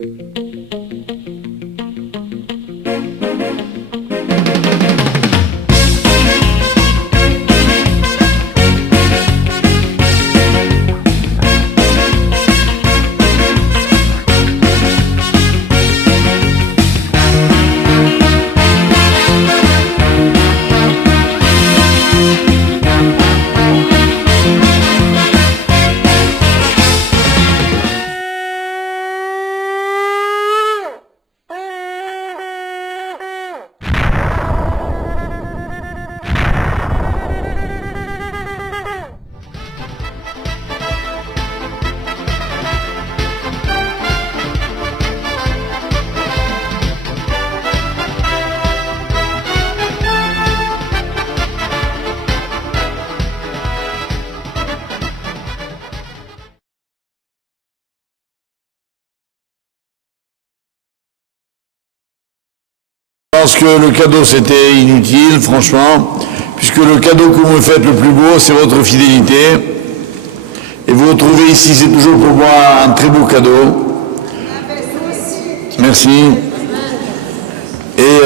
Je pense que le cadeau c'était inutile, franchement, puisque le cadeau que vous me faites le plus beau, c'est votre fidélité. Et vous retrouvez ici, c'est toujours pour moi un très beau cadeau. Merci. Et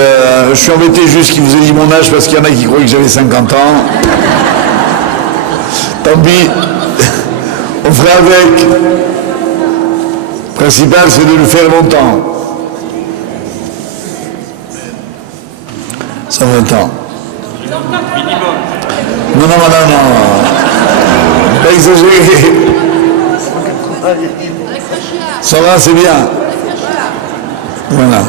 je suis embêté juste qu'il vous ait dit mon âge, parce qu'il y en a qui croyaient que j'avais 50 ans. Tant pis, on fera avec. Le principal, c'est de le faire longtemps. 120 ans. Non, pas exagéré. Ça va, c'est bien. Voilà.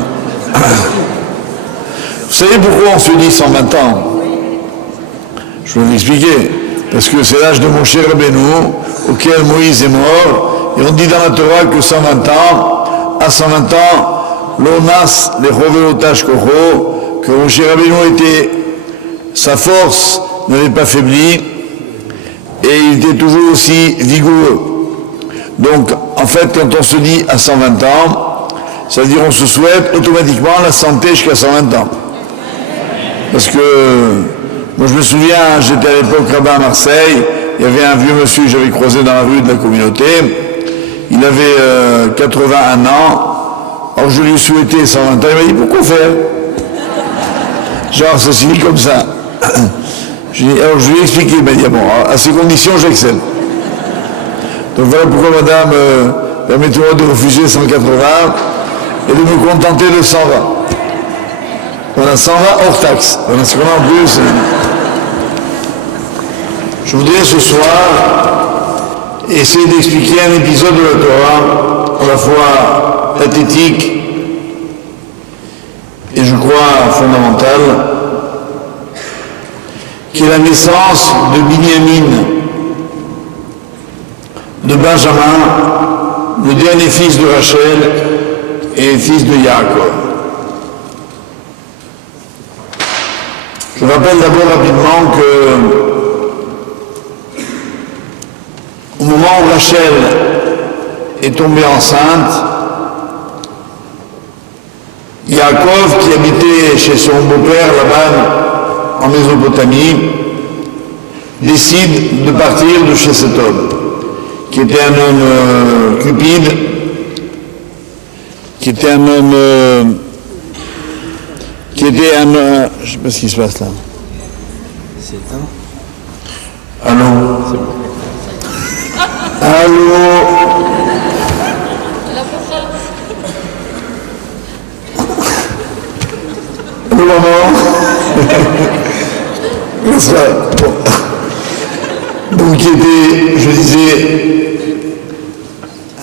Vous savez pourquoi on se dit 120 ans? Je vais vous l'expliquer. Parce que c'est l'âge de mon cher Rabbeinu, auquel Moïse est mort. Et on dit dans la Torah que 120 ans, à 120 ans, l'onas, les rovelotash kocho, que Moshe Rabbeinu était, sa force n'avait pas faibli et il était toujours aussi vigoureux. Donc, en fait, quand on se dit à 120 ans, ça veut dire on se souhaite automatiquement la santé jusqu'à 120 ans. Parce que, moi je me souviens, j'étais à l'époque là-bas à Marseille, il y avait un vieux monsieur que j'avais croisé dans la rue de la communauté, il avait 81 ans, alors je lui ai souhaité 120 ans, il m'a dit pourquoi faire? Genre, ça se finit comme ça. Alors, je lui ai expliqué, il m'a dit, bon, à ces conditions, j'excelle. Donc voilà pourquoi, madame, permettez-moi de refuser 180 et de me contenter de 120. Voilà, 120 hors taxe. Voilà, ce qu'on a en plus. Je voudrais ce soir essayer d'expliquer un épisode de la Torah, à la fois pathétique et je crois fondamental, qui est la naissance de Binyamin, de Benjamin, le dernier fils de Rachel et fils de Yaakov. Je rappelle d'abord rapidement que au moment où Rachel est tombée enceinte, Yaakov, qui habitait chez son beau-père Laban en Mésopotamie, décide de partir de chez cet homme, qui était un homme cupide, je ne sais pas ce qui se passe là. C'est éteint. Allô? C'est bon. Allô? Allô, maman? Donc, qui était, je disais,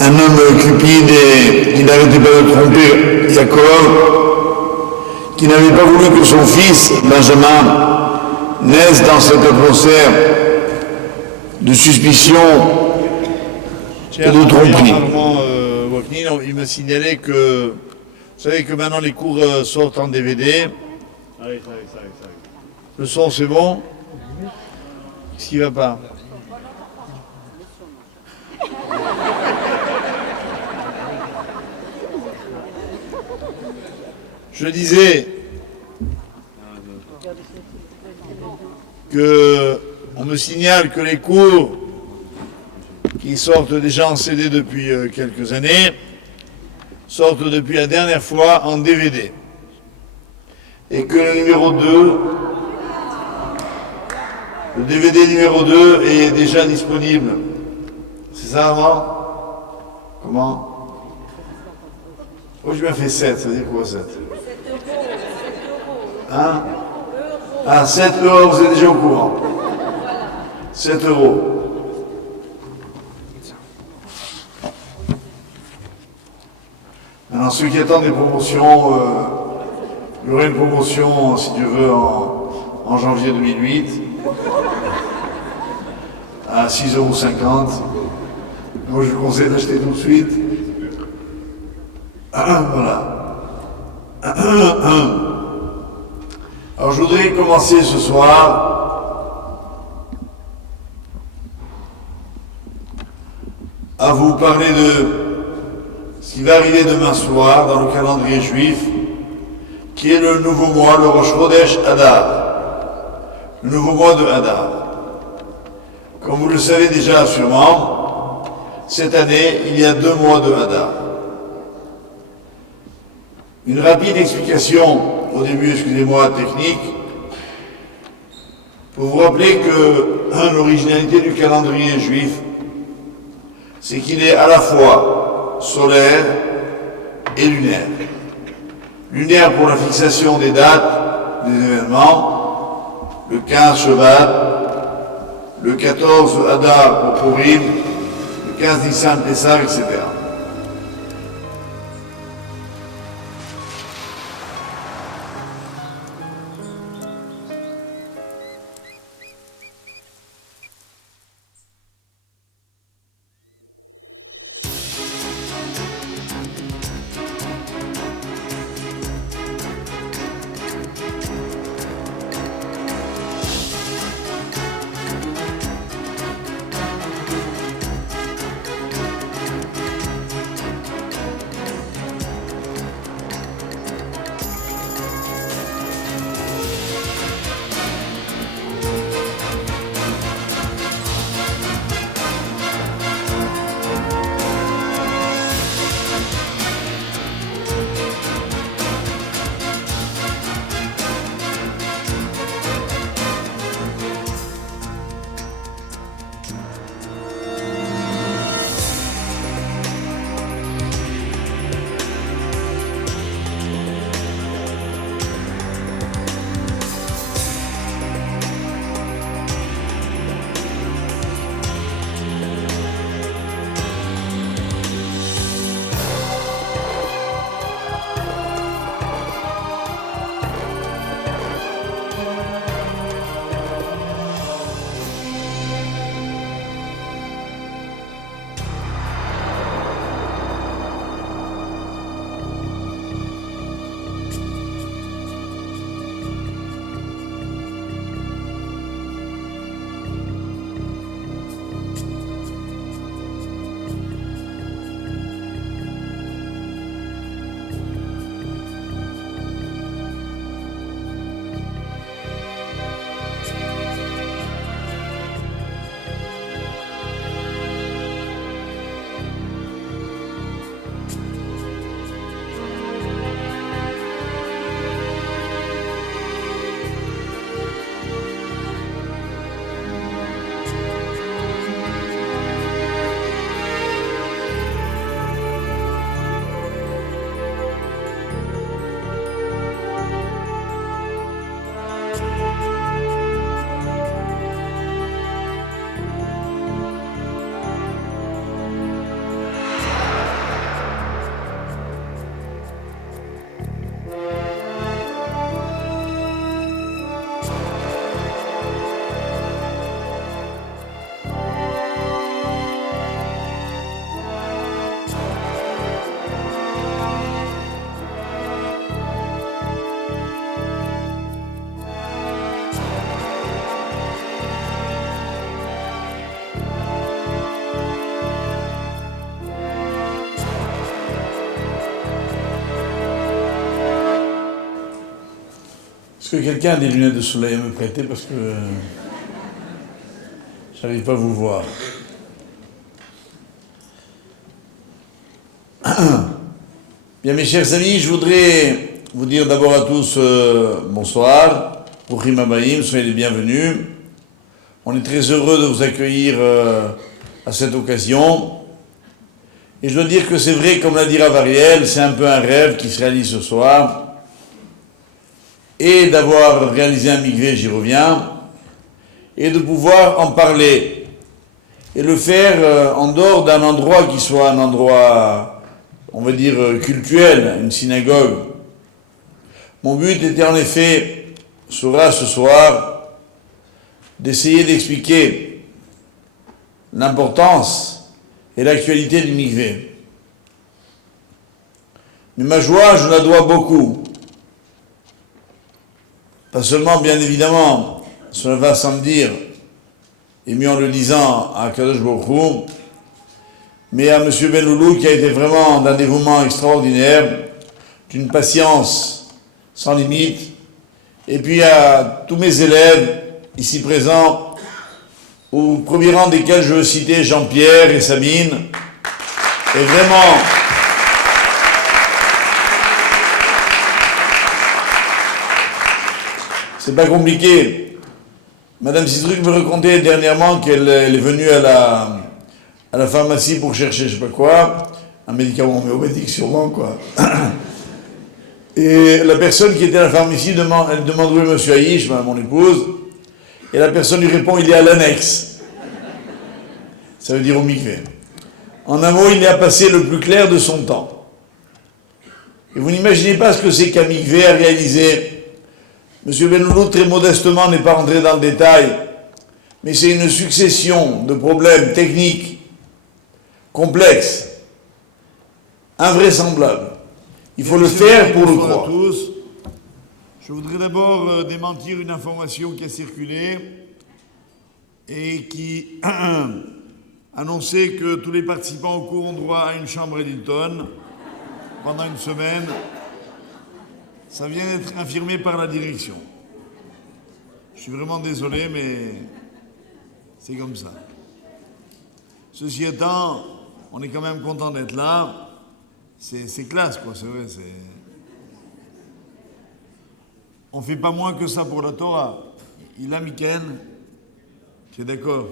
un homme cupide et qui n'arrêtait pas de tromper Yaakov, qui n'avait pas voulu que son fils, Benjamin, naisse dans cette atmosphère de suspicion et de tromperie. Il me signalait que, vous savez que maintenant les cours sortent en DVD. Allez. Le son c'est bon? Qu'est-ce qui va pas? Je disais que on me signale que les cours qui sortent déjà en CD depuis quelques années sortent depuis la dernière fois en DVD. Et que le numéro 2, le DVD numéro 2 est déjà disponible. C'est ça avant? Comment? Oh, je m'ai fait 7, ça veut dire quoi 7? Hein? Ah, 7 euros, vous êtes déjà au courant. 7 euros. Maintenant, ceux qui attendent des promotions, il y aurait une promotion, si tu veux, en janvier 2008, à 6,50 €. Moi, je vous conseille d'acheter tout de suite. Voilà. Alors, je voudrais commencer ce soir à vous parler de ce qui va arriver demain soir dans le calendrier juif, qui est le nouveau mois, le Rosh Chodesh Adar, le nouveau mois de Adar. Comme vous le savez déjà sûrement, cette année, il y a 2 mois de Adar. Une rapide explication, au début, excusez-moi, technique, pour vous rappeler que l'originalité du calendrier juif, c'est qu'il est à la fois solaire et lunaire. Lunaire pour la fixation des dates des événements, le 15 Shevat, le 14 Adar pour Purim, le 15 Nissan Pessah, etc. Est-ce que quelqu'un a des lunettes de soleil à me prêter parce que j'arrive pas à vous voir. Bien, mes chers amis, je voudrais vous dire d'abord à tous bonsoir, Bruchim Habayim, soyez les bienvenus. On est très heureux de vous accueillir à cette occasion. Et je dois dire que c'est vrai, comme l'a dit Rav Ariel, c'est un peu un rêve qui se réalise ce soir. Et d'avoir réalisé un mikvé, j'y reviens, et de pouvoir en parler. Et le faire en dehors d'un endroit qui soit un endroit, on va dire, cultuel, une synagogue. Mon but était en effet, sera ce soir, d'essayer d'expliquer l'importance et l'actualité du mikvé. Mais ma joie, je la dois beaucoup. Pas seulement, bien évidemment, cela va sans le dire, et mieux en le disant à Kadosh Baruch Hu, mais à M. Benloulou qui a été vraiment d'un dévouement extraordinaire, d'une patience sans limite, et puis à tous mes élèves ici présents, au premier rang desquels je veux citer Jean-Pierre et Sabine, et vraiment... C'est pas compliqué. Madame Sidruc me racontait dernièrement qu'elle est venue à la pharmacie pour chercher je sais pas quoi, un médicament homéopathique sûrement quoi. Et la personne qui était à la pharmacie elle demande où est monsieur Aïch, mon épouse, et la personne lui répond il est à l'annexe. Ça veut dire au mikvé. En un mot, il y a passé le plus clair de son temps. Et vous n'imaginez pas ce que c'est qu'un mikvé à réaliser. Monsieur Benloulou, très modestement, n'est pas rentré dans le détail, mais c'est une succession de problèmes techniques, complexes, invraisemblables. Il faut le faire pour le croire. Bonsoir à tous. Je voudrais d'abord démentir une information qui a circulé et qui annonçait que tous les participants au cours ont droit à une chambre Hilton pendant une semaine. Ça vient d'être infirmé par la direction. Je suis vraiment désolé, mais c'est comme ça. Ceci étant, on est quand même content d'être là. C'est classe, quoi, c'est vrai. On fait pas moins que ça pour la Torah. Il a Miken, tu es d'accord?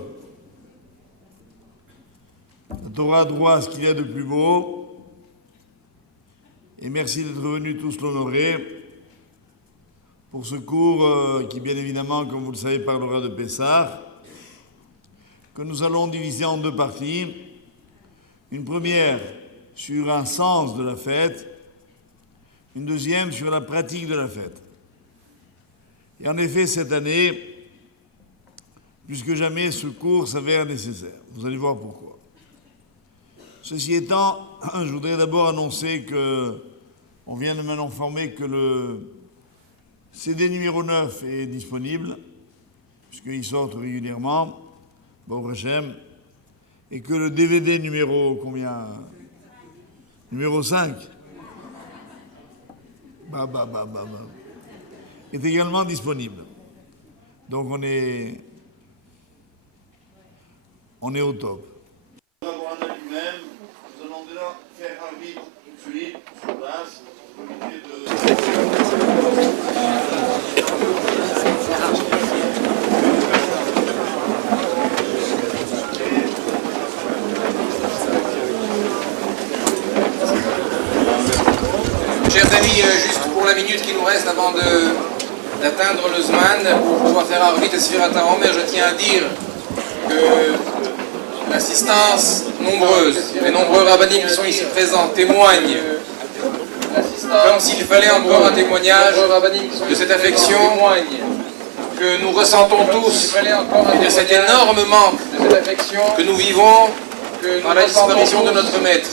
La Torah a droit à ce qu'il y a de plus beau. Et merci d'être venus tous l'honorer pour ce cours qui, bien évidemment, comme vous le savez, parlera de Pessah, que nous allons diviser en deux parties. Une première sur un sens de la fête, une deuxième sur la pratique de la fête. Et en effet, cette année, plus que jamais, ce cours s'avère nécessaire. Vous allez voir pourquoi. Ceci étant, je voudrais d'abord annoncer on vient de m'informer que le CD numéro 9 est disponible, puisqu'il sort régulièrement, Baruch Hashem, et que le DVD numéro combien? Numéro 5 est également disponible. Donc on est au top. Nous allons déjà faire un vide tout de suite sur place. Chers amis, juste pour la minute qui nous reste avant d'atteindre le Zman, pour pouvoir faire Arvit et Sfirat HaOmer, je tiens à dire que l'assistance nombreuse, les nombreux rabbinim qui sont ici présents témoignent, comme s'il fallait encore un témoignage de cette affection que nous ressentons tous et de cet énorme manque que nous vivons par la disparition de notre maître.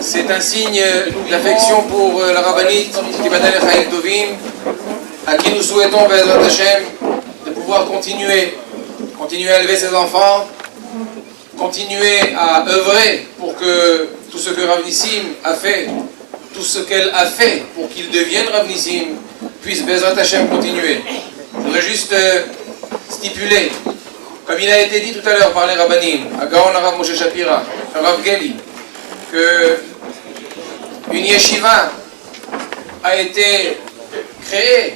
C'est un signe d'affection pour la rabbinite Tibadel Chaim Tovim, à qui nous souhaitons, Be'ezrat Hashem, de pouvoir continuer à élever ses enfants, continuer à œuvrer pour que tout ce que Rav Nissim a fait, tout ce qu'elle a fait pour qu'il devienne Rav Nissim, puisse Be'ezrat Hashem continuer. Je voudrais juste stipuler, comme il a été dit tout à l'heure par les rabbinim, à Gaon Rav Moshe Shapira, à Rav Geli, que une yeshiva a été créée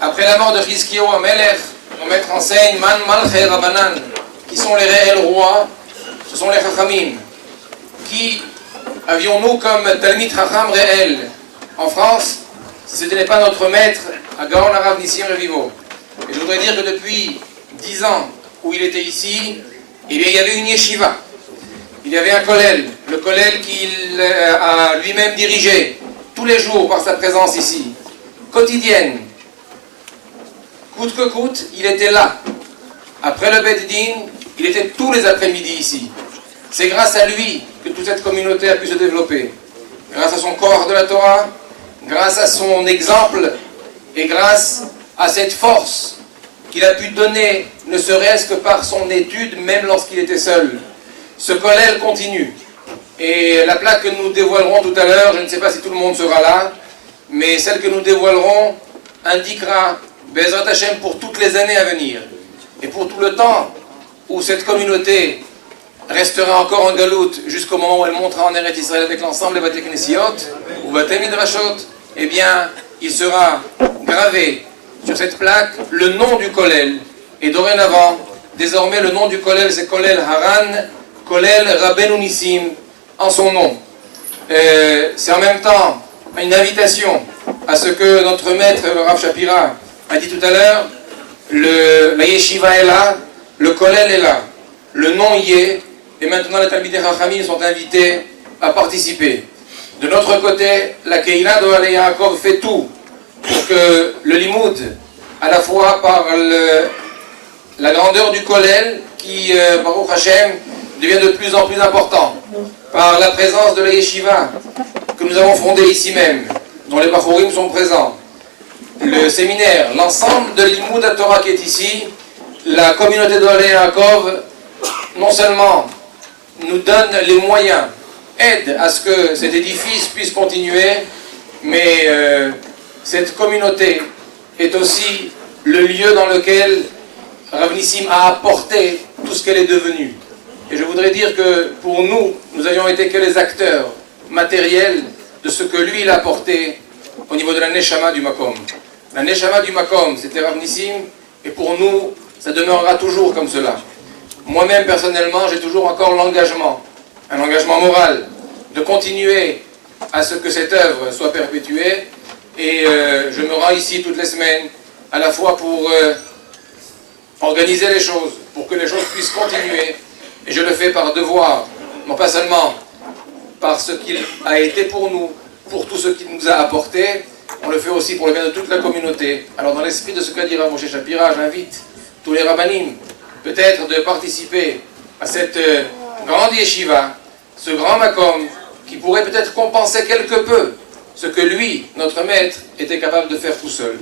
après la mort de Chizkiyahu HaMelech. Nos maîtres enseignent Man Malchei Rabbanan, qui sont les réels rois, ce sont les Chachamim. Qui avions-nous comme Talmid Chacham réel en France, si ce n'est pas notre maître, Gaon Harav Nissim Revivo? Et je voudrais dire que depuis 10 ans où il était ici, il y avait une yeshiva. Il y avait un kollel, le kollel qu'il a lui-même dirigé tous les jours par sa présence ici, quotidienne. Coûte que coûte, il était là. Après le Beddin, il était tous les après-midi ici. C'est grâce à lui que toute cette communauté a pu se développer. Grâce à son corps de la Torah, grâce à son exemple et grâce à cette force qu'il a pu donner, ne serait-ce que par son étude, même lorsqu'il était seul. Ce kollel continue. Et la plaque que nous dévoilerons tout à l'heure, je ne sais pas si tout le monde sera là, mais celle que nous dévoilerons indiquera Bezrat Hashem pour toutes les années à venir. Et pour tout le temps où cette communauté restera encore en galoute jusqu'au moment où elle montera en Eretz Israël avec l'ensemble des Bate Knesiot ou Bate Midrashot, eh bien, il sera gravé sur cette plaque le nom du kollel. Et dorénavant, désormais, le nom du kollel, c'est Kollel Haran, Kollel Rabbeinu Nissim, en son nom. C'est en même temps une invitation à ce que notre maître, le Rav Shapira, a dit tout à l'heure. La yeshiva est là, le kollel est là, le nom y est, et maintenant les Talmidei Chachamim sont invités à participer. De notre côté, la Keila d'Ohalei Yaakov fait tout pour que le limoud, à la fois par la grandeur du kollel, qui, Baruch Hashem, devient de plus en plus important, par la présence de la yeshiva que nous avons fondée ici même, dont les Bachurim sont présents, le séminaire, l'ensemble de l'Imoud Torah qui est ici, la communauté d'Ohalei Yaakov, non seulement nous donne les moyens, aide à ce que cet édifice puisse continuer, mais cette communauté est aussi le lieu dans lequel Rav Nissim a apporté tout ce qu'elle est devenue. Et je voudrais dire que pour nous, nous avions été que les acteurs matériels de ce que lui il a apporté au niveau de la Neshama du Makom. La Neshama du Makom, c'était Rav Nissim, et pour nous, ça demeurera toujours comme cela. Moi-même, personnellement, j'ai toujours encore l'engagement, un engagement moral, de continuer à ce que cette œuvre soit perpétuée, et je me rends ici toutes les semaines, à la fois pour organiser les choses, pour que les choses puissent continuer, et je le fais par devoir, non pas seulement par ce qu'il a été pour nous, pour tout ce qu'il nous a apporté, on le fait aussi pour le bien de toute la communauté. Alors dans l'esprit de ce qu'a dit Rav Moshe Shapira, j'invite tous les rabbanim, peut-être de participer à cette grande yeshiva, ce grand makom, qui pourrait peut-être compenser quelque peu ce que lui, notre maître, était capable de faire tout seul.